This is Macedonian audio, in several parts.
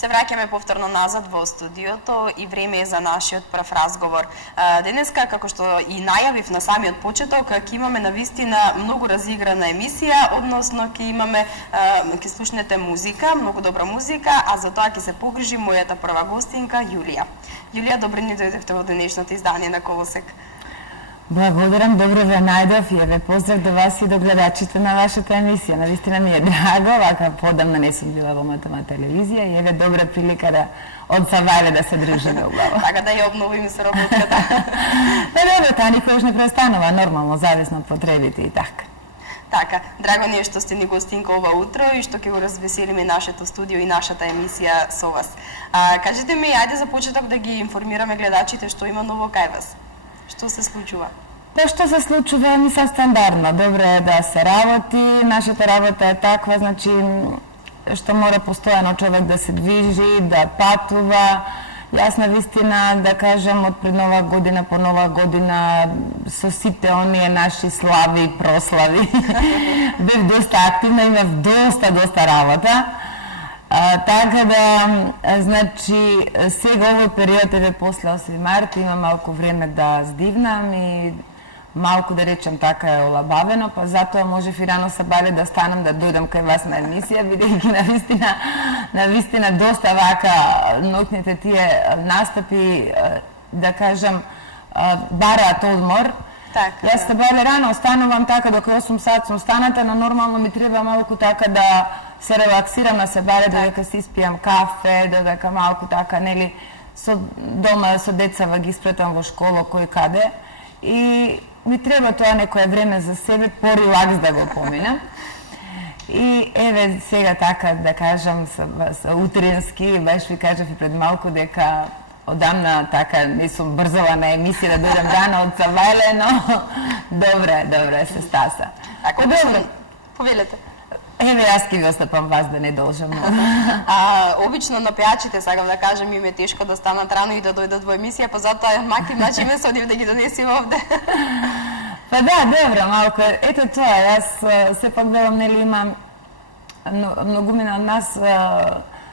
Се враќаме повторно назад во студиото и време е за нашиот прв разговор. Денеска, како што и најавив на самиот почеток, ќе имаме навистина многу разиграна емисија, односно ќе слушнете музика, многу добра музика, а за тоа ќе се погрижи мојата прва гостинка Јулија. Јулија, добро ни дојдовте во денешното издание на Колосек. Благодарам, добро ве најдов и ве поздрав до вас и до гледачите на вашата емисија. Навистина ми е драго, вака подамна не сум била во мојата телевизија и еве добра прилика да од Савајле да се дружиме убаво. Така да ја обновиме се работката. Па добро, таа никогаш не престанува, нормално, зависно од потребите и така. Така, драго ни е што сте ни гостинка ова утро и што ќе го развеселиме нашето студио и нашата емисија со вас. Кажете ми, ајде за почеток да ги информираме гледачите што има ново кај вас. Што се случува? Па што се случува, мисля стандардно. Добро е да се работи, нашата работа е таква, значи што мора постојано човек да се движи, да патува. Јас на вистина, да кажем, од пред нова година по нова година со сите оние наши слави и прослави бев доста активна, имав доста работа. Така да, значи, сега овој период еве после 8 март има малку време да здивнам и малку да речем така е олабавено, па затоа можев и рано сабале да станам да дојдам кај вас на емисија, бидејќи навистина доста вака ноќните тие настапи, да кажем, бараат одмор. Така, Јас сабале рано останувам така, дока 8 сат сум станата, но нормално ми треба малку така да се релаксирам на себе, додека си испијам кафе, додека малку така, нели, со дома со децава ги спретам во школа кој каде и ми треба тоа некое време за себе, по-релакс да го поминам. И еве сега така да кажам со утренски, баш ви кажав и пред малку дека одамна така не сум брзала на емисија да дојдам рано од Савајле, но добре се стаса. Ако добро, повелете. Еве, јас ки ви остапам вас да не должам. Обично на пејачите, сакам да кажам, им е тешко да станат рано и да дојдат во емисија, па затоа макти начи ме содив да ги донесим овде. Па да, добро, малку. Ето тоа, јас сепак велам, нели имам многумина од нас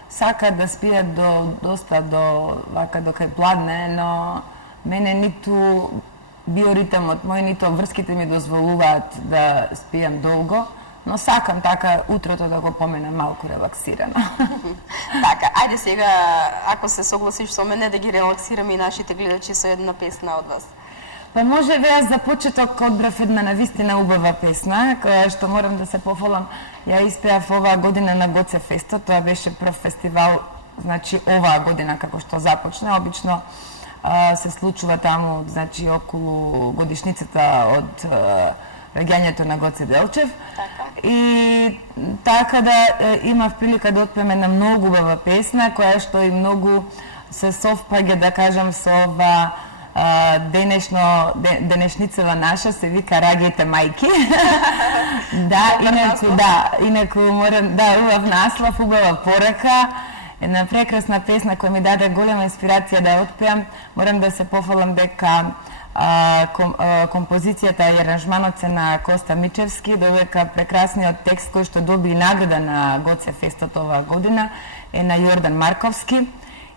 сакаат да спијат доста до вака до кај пладне, но мене ниту биоритмот мој, ниту врските ми дозволуваат да спијам долго. Но сакам така утрото да го поминам малку релаксирано. Така, ајде сега, ако се согласиш со мене, да ги релаксираме и нашите гледачи со една песна од вас. Па може јас за почеток одбрав една навистина убава песна, која што морам да се пофалам. Ја испеав оваа година на Гоце Фесто, тоа беше прв фестивал, значи оваа година како што започна. Обично се случува таму, значи околу годишницата од раѓањето на Гоце Делчев. И така да имав прилика да отпеме на многу убава песна, која што и многу се совпаѓа, да кажам, со ова денешницава наша, се вика Раѓајте мајки. Инаку морам, убав наслов, убава порака, една прекрасна песна која ми даде голема инспирација да ја отпеам. Морам да се пофалам дека композицијата и аранжманот се на Коста Мичевски, додека прекрасниот текст кој што доби награда на Гоце Фестот оваа година е на Јордан Марковски.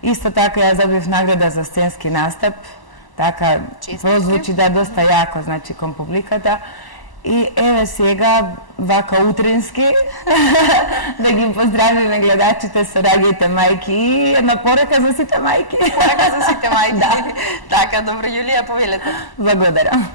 Исто така ја добив награда за сценски настап. Така прозвучи доста јако, значи, кон публиката. И еве сега, вака утрински, да ги поздравиме гледачите со Раѓајте мајки и една порака за сите мајки. Порака за сите мајки. Така, добро, Јулија, повелете. Благодарам.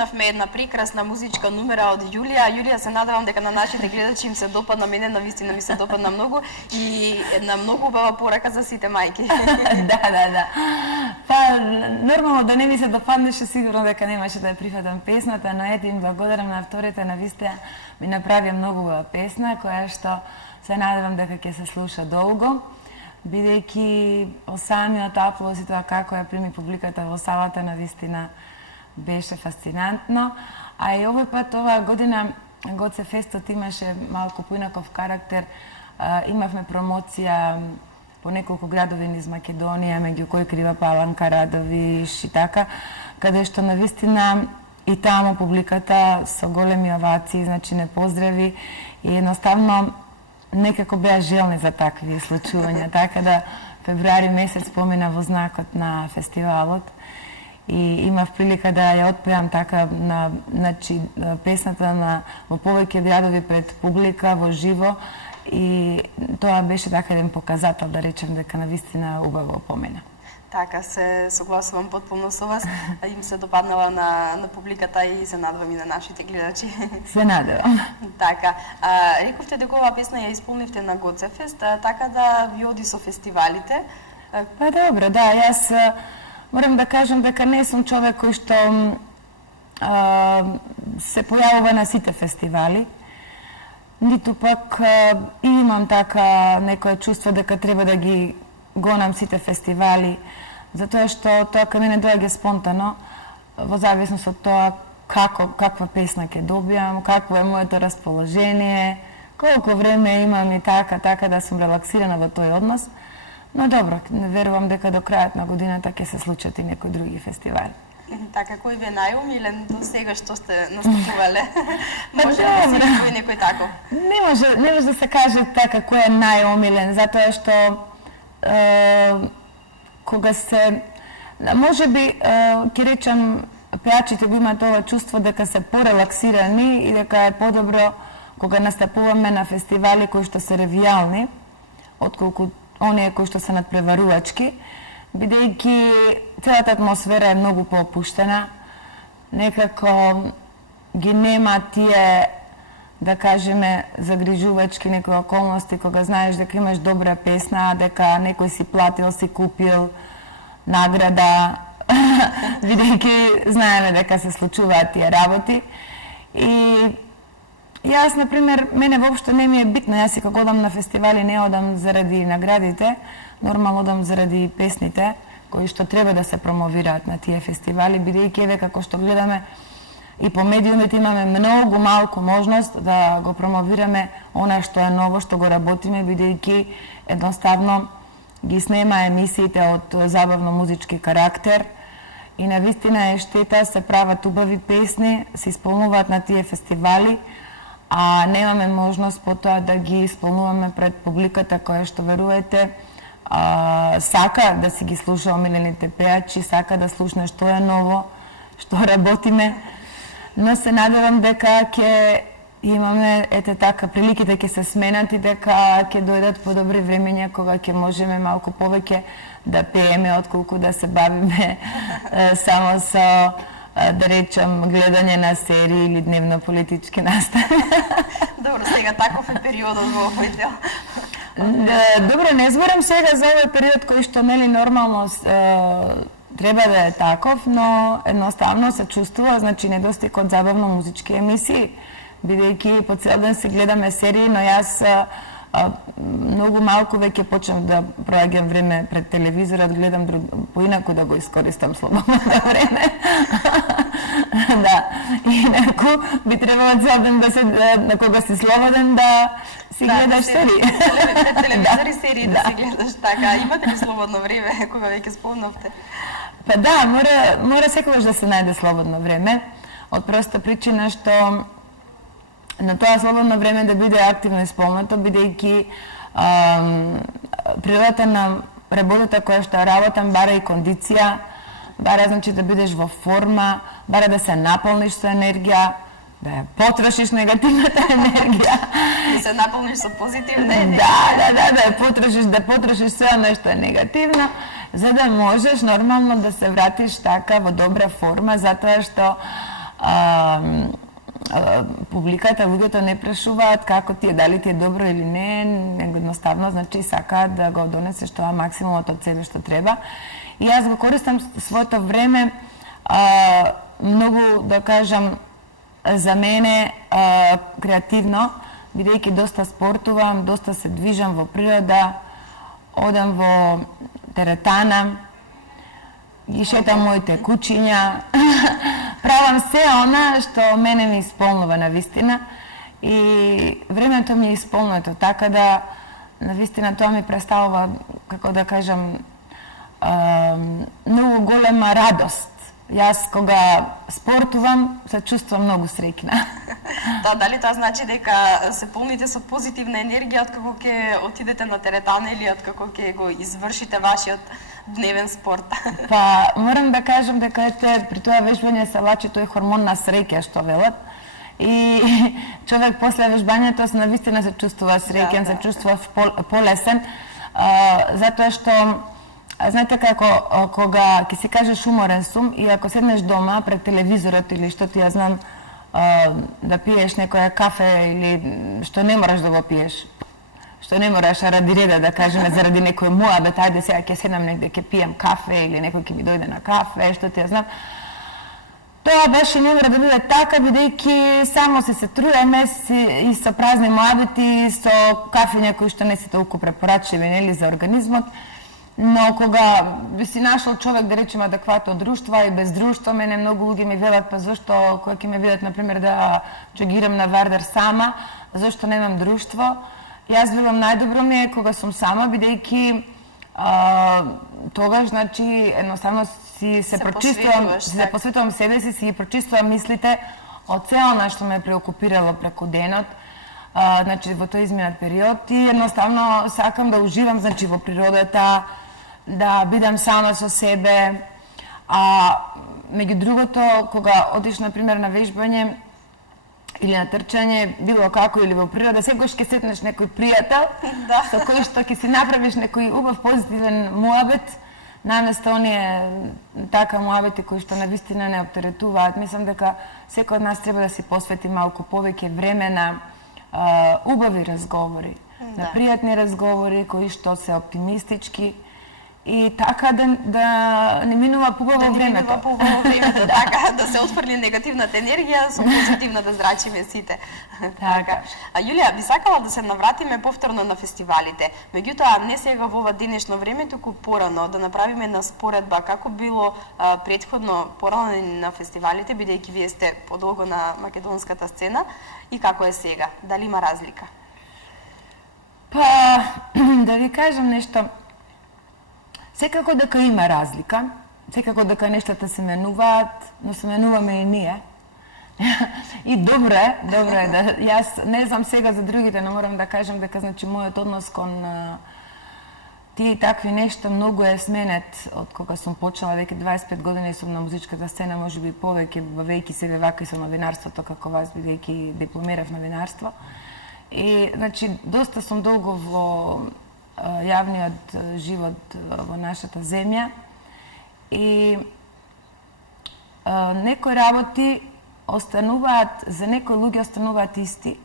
слушнавме една прекрасна музичка номера од Јулија. Јулија, се надевам дека на нашите гледачи им се допадна, мене навистина ми се допадна многу и една многу убава порака за сите мајки. Да. Па, нормално да не ми се допаднеше, сигурно дека немаше да ја прифатам песната, но ете им благодарам на авторите, навистина ми направија многу убава песна, која што се надевам дека ќе се слуша долго, бидејќи самиот аплоз и тоа како ја прими публиката во салата навистина беше фасцинантно. А и овој пат, оваа година, Гоце Фестот имаше малку поинаков карактер. Имавме промоција по неколку градови низ Македонија, меѓу кои Крива Паланка, Радовиш и така, каде што навистина и таму публиката со големи овации, значи не поздрави и едноставно некако беа желни за такви случувања, така да февруари месец помина во знакот на фестивалот и имав прилика да ја отпеам така на песната во повеќе градови пред публика во живо и тоа беше така еден показател да речем дека навистина убаво помина. Така, се согласувам потполно со вас. Им се допаднала на публиката и се надевам и на нашите гледачи. Се надевам. Така, рековте дека оваа песна ја исполнивте на Гоцефест, така да ви оди со фестивалите. Па добро, да, јас морам да кажам дека не сум човек кој што се појавува на сите фестивали, ниту пак имам така некое чувство дека треба да ги гонам сите фестивали, затоа што тоа кај мене доаѓа спонтано, во зависност од тоа каква песна ќе добијам, какво е моето расположение, колку време имам и така да сум релаксирана во тој однос. Но добро, не верувам дека до крајот на годината ќе се случат и некои други фестивали. Така, кој ви е најомилен до сега што сте настапувале? Може да се изпои некој таков? Не може да се каже така кој е најомилен, затоа што кога се, може би, ќе речам, пеачите го имаат ова чувство дека се порелаксирани и дека е подобро кога настапуваме на фестивали кои што се ревијални, отколку оние кои што се надпреварувачки, бидејќи целата атмосфера е многу поопуштена, некако ги нема тие, да кажеме, загрижувачки некои околности, кога знаеш дека имаш добра песна, дека некој си платил, си купил награда, бидејќи знаеме дека се случуваат тие работи. И јас, например, мене воопшто не ми е битно, јас и кога одам на фестивали не одам заради наградите, нормално одам заради песните, кои што треба да се промовираат на тие фестивали, бидејќи еве како што гледаме и по медиумите имаме многу малку можност да го промовираме она што е ново, што го работиме, бидејќи едноставно ги снема емисиите од забавно-музички карактер и навистина е штета, се прават убави песни, се исполнуваат на тие фестивали, а немаме можност потоа да ги исполнуваме пред публиката која што, верувајте, сака да си ги слуша омилените пеачи, сака да слушне што е ново, што работиме, но се надевам дека ќе имаме, ете така, приликите ќе се сменат и дека ќе дојдат подобри времења кога ќе можеме малку повеќе да пееме, отколку да се бавиме само со, да речам, гледање на серии или дневно-политички настави. Добро, сега таков е периодот во овој дел. Добро, не зборам сега за овој период кој што, нели, нормално треба да е таков, но едноставно се чувствува, значи, недостиг од забавно-музички емисии, бидејќи по цел ден се гледаме серии, но јас многу малку веќе почнав да проаѓам време пред телевизорот, гледам поинаку да го искористам слободното време. Да, инаку би требало цел ден да се, на кога си слободен, да си гледаш серии. Пред телевизор и серии да си гледаш, така. Имате ли слободно време, кога веќе спомнавте? Па да, мора секогаш да се најде слободно време, од проста причина што на тоа слободно време да биде активно исполнето, бидејќи природата на работата која што работам бара и кондиција, бара, значи, да бидеш во форма, бара да се наполниш со енергија, да ја потрошиш негативната енергија. Да се наполниш со позитивна енергија. Да ја потрошиш се оно што е негативно, за да можеш нормално да се вратиш така во добра форма, затоа што публиката, луѓето не прашуваат како ти е, дали ти е добро или не, него едноставно, значи, сакаат да го донесеш тоа максимумот од себе што треба. И јас го користам своето време многу, да кажам, за мене креативно, бидејќи доста спортувам, доста се движам во природа, одам во теретана, ги шетам моите кучиња, правам се она што мене ми исполнува на вистина и времето ми е исполнето, така да на вистина тоа ми представува, како да кажам, многу голема радост. Јас кога спортувам се чувствувам многу среќна. Да, дали тоа значи дека се полните со позитивна енергија откако ќе отидете на теретана или откако ќе го извршите вашиот дневен спорт? Па, морам да кажам дека при тоа вежбање се лачи тој хормон на среќа што велат. И човек после вежбањето се навистина се чувствува среќен, се чувствува полесен, затоа што знаете како кога ќе се кажеш уморен сум и ако седнеш дома пред телевизорот или што ти ја знам да пиеш некоја кафе или што не мораш да го пиеш, што не мораш ради реда да кажеме заради некој муабет, ајде сега ќе седнам негде ќе пием кафе или некој ќе ми дојде на кафе, што ти ја знам. Тоа беше не мора да биде така, бидејќи само се труеме и со празни муабети, со кафења кои што не се толку препорачливи нели за организмот. Но кога би си нашол човек, да речеме, адекватно друштво и без друштво, мене многу луѓе ми велат, па зашто кои ќе ме видат, например, да джогирам на Вардар сама, зашто немам друштво. Јас велам најдобро ми е кога сум сама, бидејќи тогаш, значи, едноставно се прочиствувам, се посветувам себе си ги прочиствувам мислите од се она што ме преокупирало преку денот, значи во тој изминат период и едноставно сакам да уживам, значи, во природата, да бидам сама со себе. Меѓу другото, кога одиш, например, на вежбање или на трчање, било како или во природа, секогаш ќе сретнеш некој пријател, со кој што ќе си направиш некој убав позитивен муабет, наместо оние така муабети кои што навистина не оптеретуваат. Мислам дека секој од нас треба да си посвети малку повеќе време на убави разговори, на пријатни разговори кои што се оптимистички и така да не минува побаво времето. Да не минува побаво времето, така, да се отфрли негативната енергија, со позитивна да зрачиме сите. Така. Јулија, би сакала да се навратиме повторно на фестивалите. Меѓутоа, не сега во ова денешно време, туку порано, да направиме на споредба како било претходно порано на фестивалите, бидејќи вие сте подолго на македонската сцена, и како е сега? Дали има разлика? Па, да ви кажам нешто, секако дека има разлика, секако дека нештата се менуваат, но се менуваме и ние. И добро е да јас не знам сега за другите, но морам да кажам дека значи мојот однос кон тие такви нешта многу е сменет од кога сум почнала, веќе 25 години сум на музичката сцена, можеби повеќе, бавејќи себе вака и со новинарството како вас, бидејќи дипломирав новинарство. И значи доста сум долго во јавниот живот во нашата земја и некои работи остануваат, за некои луѓе остануваат исти,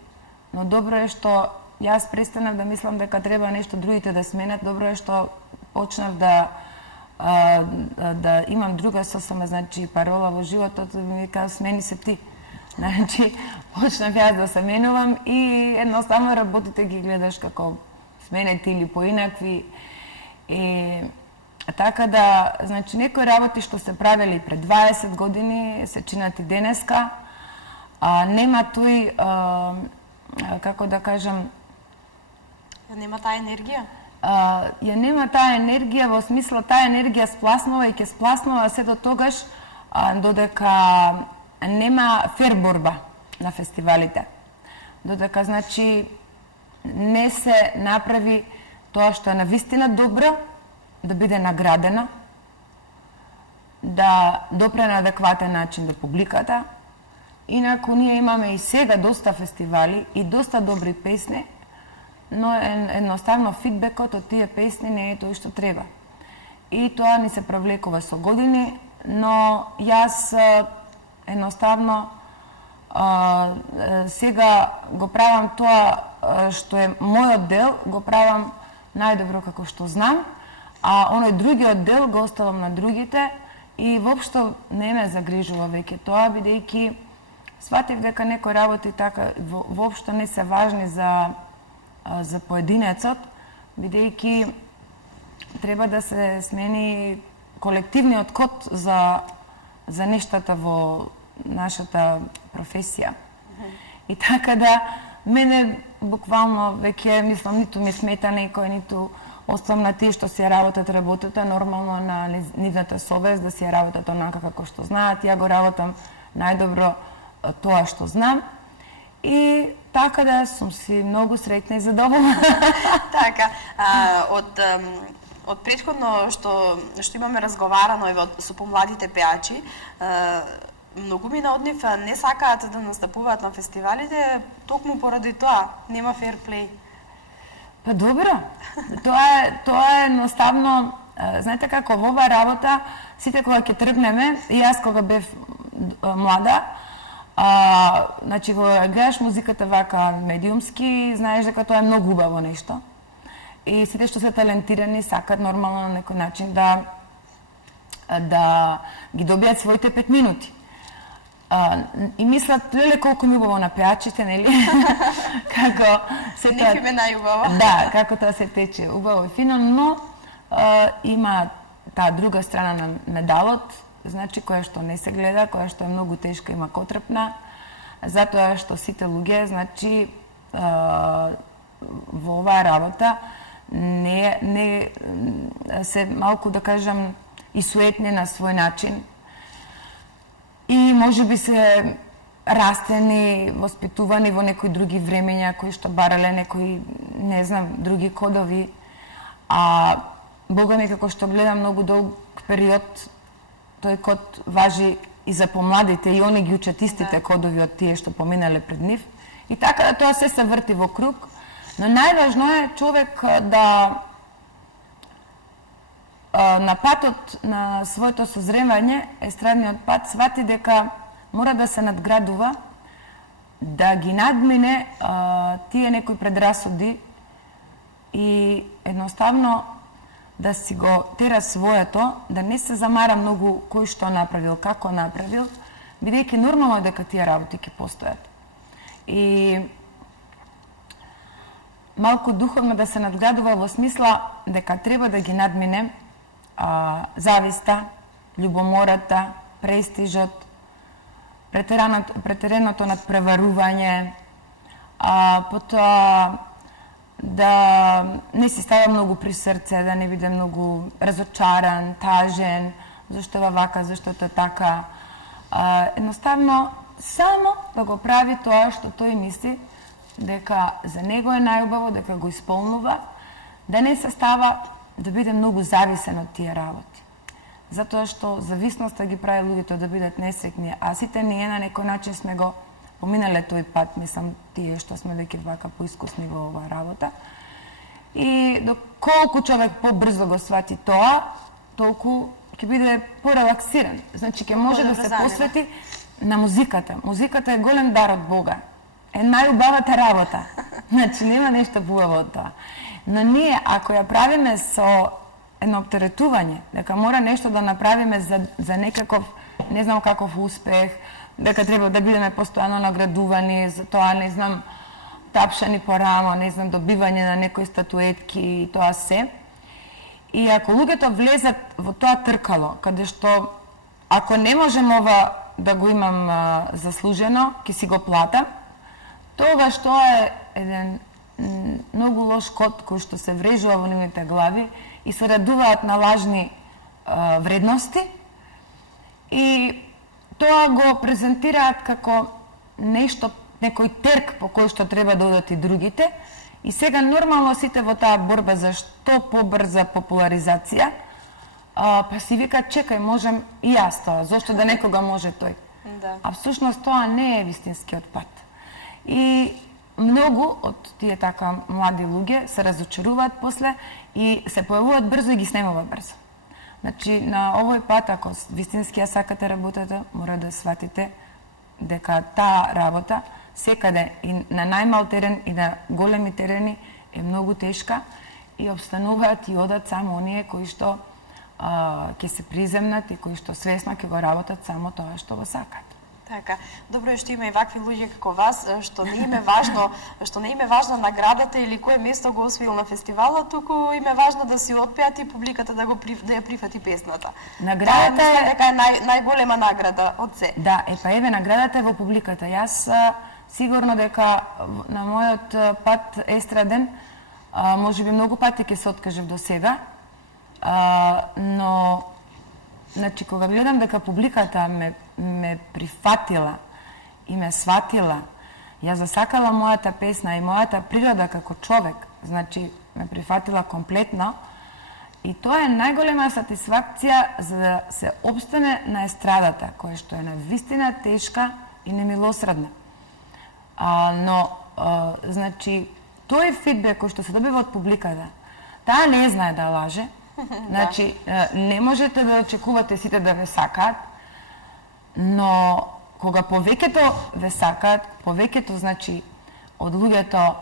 но добро е што јас престанав да мислам дека треба нешто другите да сменат, добро е што почнав да имам друга сосема, значи парола во животот, ми кажа смени се ти. Значи почнав јас да се менувам и едноставно работите ги гледаш како сменети или поинакви. И така да, значи некои работи што се правели пред 20 години се чинат и денеска, нема тој, како да кажам, нема таа енергија? Ја нема таа енергија, во смисла таа енергија спласнува и ќе спласнува се до тогаш додека нема фер борба на фестивалите. Додека, значи, не се направи тоа што е навистина добро, да биде наградена, да допре на адекватен начин до публиката. Инаку ние имаме и сега доста фестивали и доста добри песни, но едноставно фидбекот од тие песни не е тој што треба. И тоа ни се провлекува со години, но јас едноставно сега го правам тоа што е мојот дел, го правам најдобро како што знам, а оној другиот дел го оставам на другите и воопшто не ме загрижува веќе тоа, бидејќи сватив дека некои работи така воопшто не се важни за поединецот, бидејќи треба да се смени колективниот код за нештата во нашата професија. И така да, мене буквално веќе, мислам, ниту ми смета некој, ниту оставам на тие што си ја работата, нормално на нивната совест, да си ја работат онака како што знаат. Ја го работам најдобро тоа што знам. И така да, сум си многу среќна и задоволна. Така, од претходно што имаме разговарано и со помладите пеачи, многу мина од нив не сакаат да настапуваат на фестивалите, токму поради тоа, нема фер плей. Па добро, тоа е едноставно, знаете како, во оваа работа, сите кога ќе тргнеме, и јас кога бев млада, значи кога гледаш музиката вака медиумски, знаеш дека тоа е многу убаво нешто. И сите што се талентирани сакат нормално на некој начин да ги добијат своите 5 минути. И мислат, леле колку ми убаво на пеачите, нели? Како се тоа... Некој ме најубаво. Да, како тоа се тече убаво и фино, но има таа друга страна на медалот, значи која што не се гледа, која што е многу тешка и макотрпна, затоа што сите луѓе, значи во оваа работа не се малку, да кажам, исуетни на свој начин и можеби се растени, воспитувани во некои други времења кои што барале некои, не знам, други кодови, а Бога ми како што гледам многу долг период, тој код важи и за помладите и они ги учат истите кодови од тие што поминале пред нив. И така да тоа се врти во круг, но најважно е човек да на патот на своето созревање, естрадниот пат, свати дека мора да се надградува, да ги надмине тие некои предрасуди и едноставно да си го тера своето, да не се замара многу кој што направил, како направил, бидејќи нормално е дека тие работи ќе постојат. И малку духовно да се надградува во смисла дека треба да ги надмине зависта, љубомората, престижот, претереното надпреварување, потоа да не си става многу при срце, да не биде многу разочаран, тажен, зашто е вака, зашто е така. Едноставно, само да го прави тоа што тој мисли дека за него е најубаво, дека го исполнува, да не се става да биде многу зависен од тие работи. Затоа што зависноста ги прави луѓето да бидат несреќни, а сите ние на некој начин сме го поминале тој пат, мислам, тие што сме веќе вака поискусни во оваа работа. И доколку човек побрзо го свати тоа, толку ќе биде порелаксиран. Значи, ќе може да се посвети на музиката. Музиката е голем дар од Бога. Е најубавата работа. Значи, нема нешто поубаво од тоа. Но ние, ако ја правиме со едно оптеретување, дека мора нешто да направиме за некаков, не знам каков успех, дека треба да бидеме постојано наградувани за тоа, не знам, тапшани по рамо, не знам, добивање на некои статуетки и тоа се. И ако луѓето влезат во тоа тркало, каде што ако не можем ова да го имам заслужено, ќе си го платам, тогаш тоа е еден многу лош код кој што се врежува во нивните глави и се радуваат на лажни вредности и тоа го презентираат како нешто, некој терк по кој што треба да одат и другите. И сега нормално сите во таа борба за што побрза популаризација, па си викаат, чекај, можем и јас тоа, зошто да некога може тој. Да. А всушност тоа не е вистинскиот пат. И многу од тие така млади луѓе се разочаруваат после и се појавуваат брзо и ги снемуваат брзо. Значи, на овој пат, ако вистински ја сакате работата, мора да сватите дека таа работа секаде и на најмал терен и на големи терени е многу тешка и обстануваат и одат само оние кои што ќе се приземнат и кои што свесно ќе го работат само тоа што го сакат. Така, добро е што има и вакви луѓе како вас, што не им е важна наградата или кое место го освоил на фестивалот, туку им е важно да си отпеат и публиката да ја прифати песната. Наградата е дека е најголема награда од се. Да, па еве наградата е во публиката. Јас сигурно дека на мојот пат естраден можеби многу пати ќе се откажев до сега, но значи кога гледам дека публиката ме прифатила и ме сватила, ја засакала мојата песна и мојата природа како човек, значи ме прифатила комплетно, и тоа е најголема сатисфакција за да се обстане на естрадата, која што е на вистина тешка и немилосредна. Но, значи, тој фидбек кој што се добива од публиката, таа не знае да лаже. Значи, не можете да очекувате сите да ве сакаат, но кога повеќето ве сакаат, повеќето, значи, од луѓето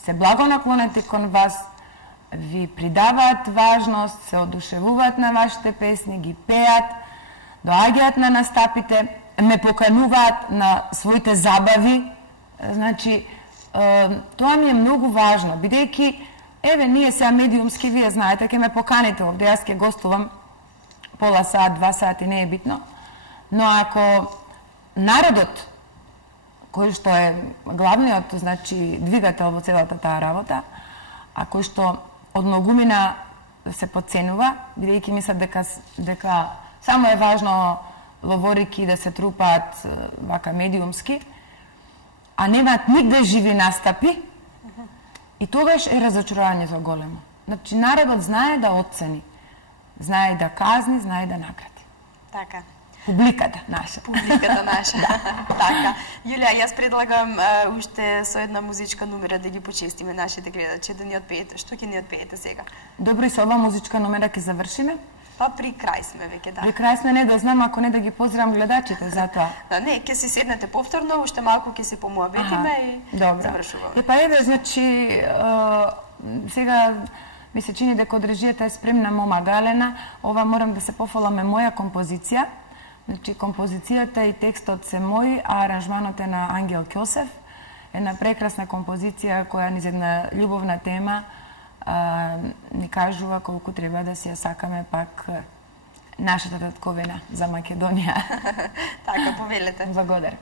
се благонаклонети кон вас, ви придаваат важност, се одушевуваат на вашите песни, ги пеат, доаѓаат на настапите, ме покануваат на своите забави. Значи, тоа ми е многу важно, бидејќи еве, ние сега медиумски, вие знаете, ќе ме поканите овде, јас ќе гостувам пола сат, 2 сати, не е битно. Но ако народот, кој што е главниот, значи, двигател во целата таа работа, а кој што од многумина се подценува, бидејќи мислат дека само е важно ловорики да се трупаат вака медиумски, а немаат нигде живи настапи, и тогаш е разочарувањето големо. Значи, народот знае да оцени, знае да казни, знае да награди. Така. Публиката наша. Публиката наша. Така. Јулија, јас предлагам уште со една музичка номера да ги почестиме нашите гледачи, да ни отпеете. Што ќе ни отпеете сега? Добро, и со ова музичка номера ќе завршиме? Па при крај сме веќе, да. При крај сме, не да знам, ако не да ги поздравам гледачите за тоа. Да, не, ќе си седнете повторно, уште малку ќе се помуабетиме и завршуваме. Па еве, значи, сега ми се чини дека од режијата е спремна мома Галена. Ова морам да се пофалам е моја композиција. Значи, композицијата и текстот се мој, а аранжманот е на Ангел Ќосев. Една прекрасна композиција која низ една љубовна тема ни кажува колку треба да си ја сакаме пак нашата татковина за Македонија. Така, повелете. Благодарам.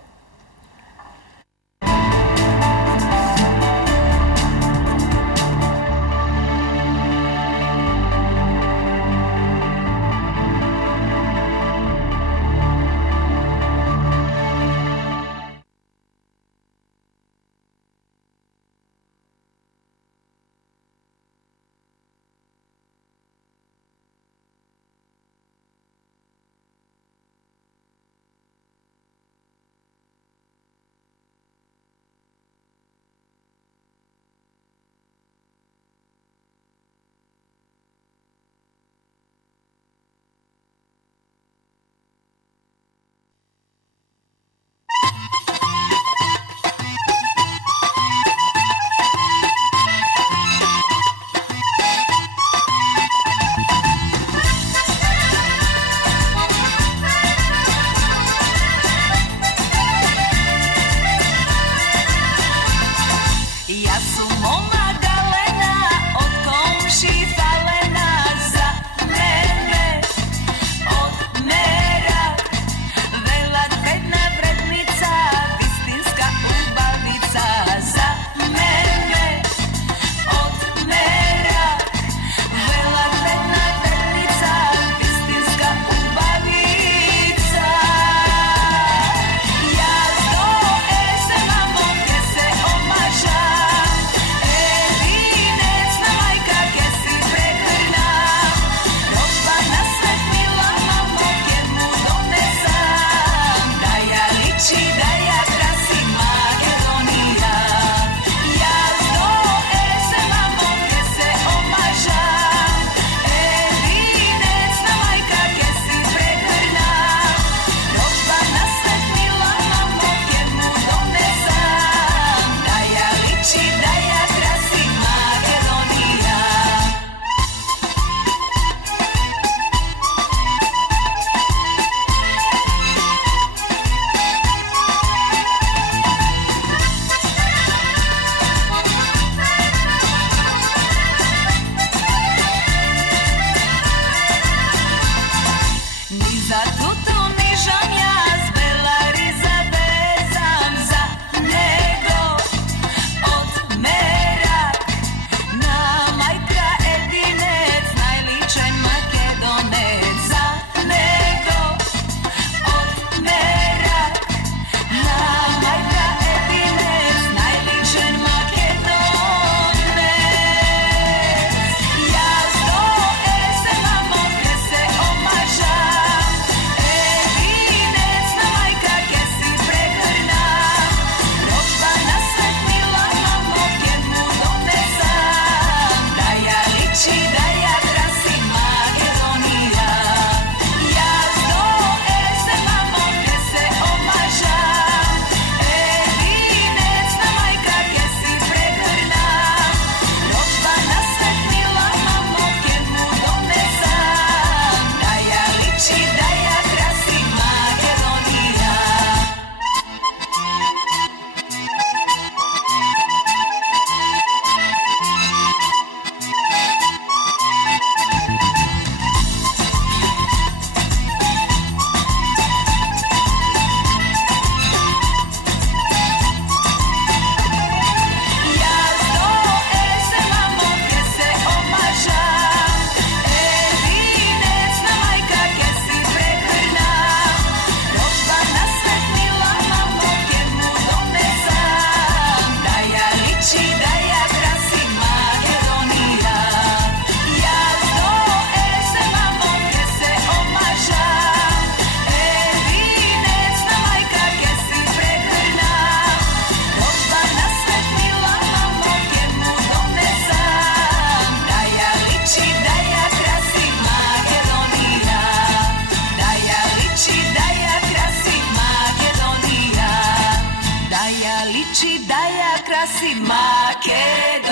личи да ја краси Македонија.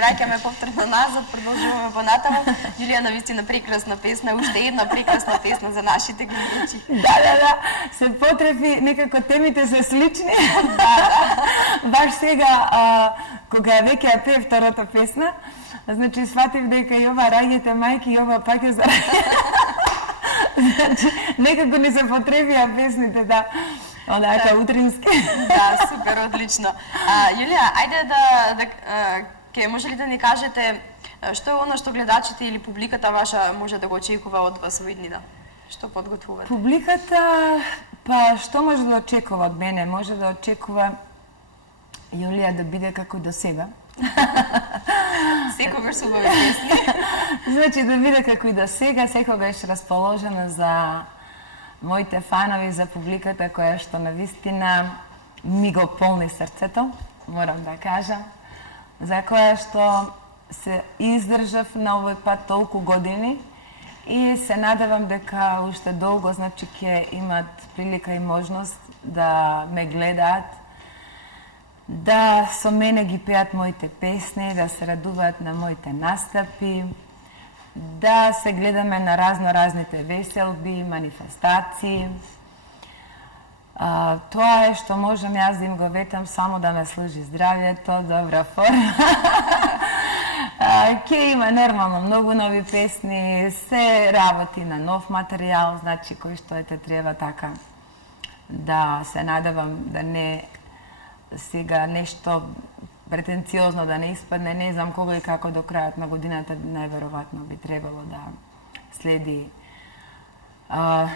Враќаме повторно назад, продолжуваме понатаму. Јулија, навистина прекрасна песна, уште една прекрасна песна за нашите гледачи. Да. Се потрефи, некако темите се слични. Баш сега, кога веќе ја пее втората песна, значи сватив дека и ова раѓите мајки и ова пак е за значи, некако не се потребија песните, да. Одака утрински. Да, супер, одлично. Јулија, ајде ке може ли да ни кажете што е оно што гледачите или публиката ваша може да го очекува од вас во иднина? Што подготвувате? Публиката, па што може да очекува од мене? Може да очекува Јулија да биде како до сега. Секогаш се убави песни. Значи да биде како и до сега, секогаш расположена за моите фанови, за публиката која што навистина ми го полни срцето, морам да кажам, за која што се издржав на овој пат толку години и се надевам дека уште долго, значи, ќе имат прилика и можност да ме гледаат, да со мене ги пеат моите песни, да се радуваат на моите настапи, да се гледаме на разните веселби, манифестации. Тоа е што можам јас да им го ветам, само да ме служи здравјето, добра форма. Ке има нормално многу нови песни, се работи на нов материјал, значи кој што ете треба така да се надевам да не сега нешто претенциозно да не испадне, не знам кога и како до крајот на годината најверојатно би требало да следи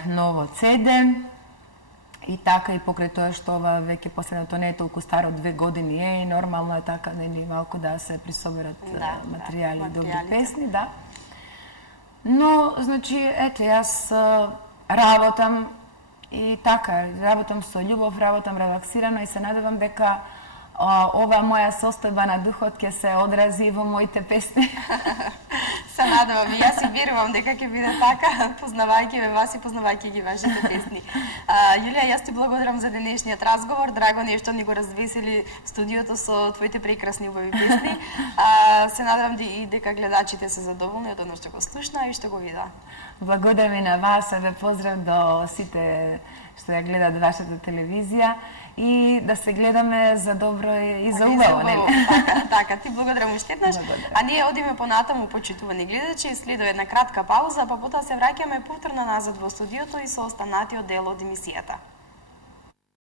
ново CD. И така и покрај тоа што ова веќе последното не е толку старо, 2 години е и нормално е така, нели, малку да се присоберат материјали, добри песни, да. Но, значи, ете, јас работам и така, работам со љубов, работам релаксирано и се надевам дека ова моја состојба на духот ќе се одрази во моите песни. Се надевам и јас и верувам дека ќе биде така, познавајќи ве вас и познавајќи ги вашите песни. Јулија, јас ти благодарам за денешниот разговор. Драго ни е што ни го развесели студиото со твоите прекрасни убави песни. Се надевам и дека гледачите се задоволни од оно што го слушнаа и што го видаа. Благодарам и на вас, ве поздрав до сите што ја гледаат вашата телевизија и да се гледаме за добро и за убаво, нели? Така, ти благодарам уште еднаш. А ние одиме понатаму, почитувани гледачи, следува една кратка пауза, па потоа се враќаме повторно назад во студиото и со останатиот дел од емисијата.